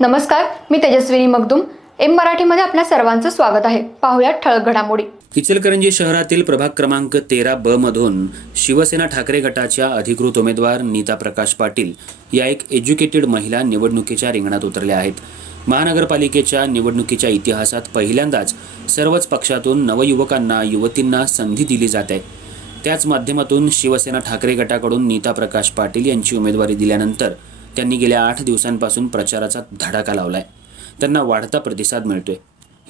नमस्कार मी तेजस्विनी मगदुम. एम मराठीमध्ये आपल्या सर्वांचं स्वागत आहे. पाहुयात ठळक घडामोडी. इचलकरंजी शहरातील प्रभाग क्रमांक तेरा ब मधून शिवसेना ठाकरे गटाच्या अधिकृत उमेदवार नीता प्रकाश पाटील या एक एज्युकेटेड महिला निवडणुकीच्या रिंगणात उतरल्या आहेत. महानगरपालिकेच्या निवडणुकीच्या इतिहासात पहिल्यांदाच सर्वच पक्षातून नवयुवकांना युवतींना संधी दिली जात. आहे त्याच माध्यमातून शिवसेना ठाकरे गटाकडून नीता प्रकाश पाटील यांची उमेदवारी दिल्यानंतर त्यांनी गेल्या आठ दिवसांपासून प्रचाराचा धडाका लावलाय. त्यांना वाढता प्रतिसाद मिळतोय.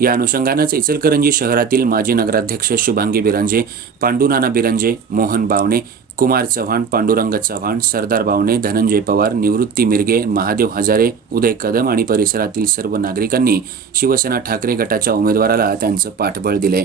या अनुषंगानंच इचलकरंजी शहरातील माजी नगराध्यक्ष शुभांगी बिरांजे पांडुनाना बिरांजे मोहन बावणे कुमार चव्हाण पांडुरंग चव्हाण सरदार बावणे धनंजय पवार निवृत्ती मिरगे महादेव हजारे उदय कदम आणि परिसरातील सर्व नागरिकांनी शिवसेना ठाकरे गटाच्या उमेदवाराला त्यांचं पाठबळ दिले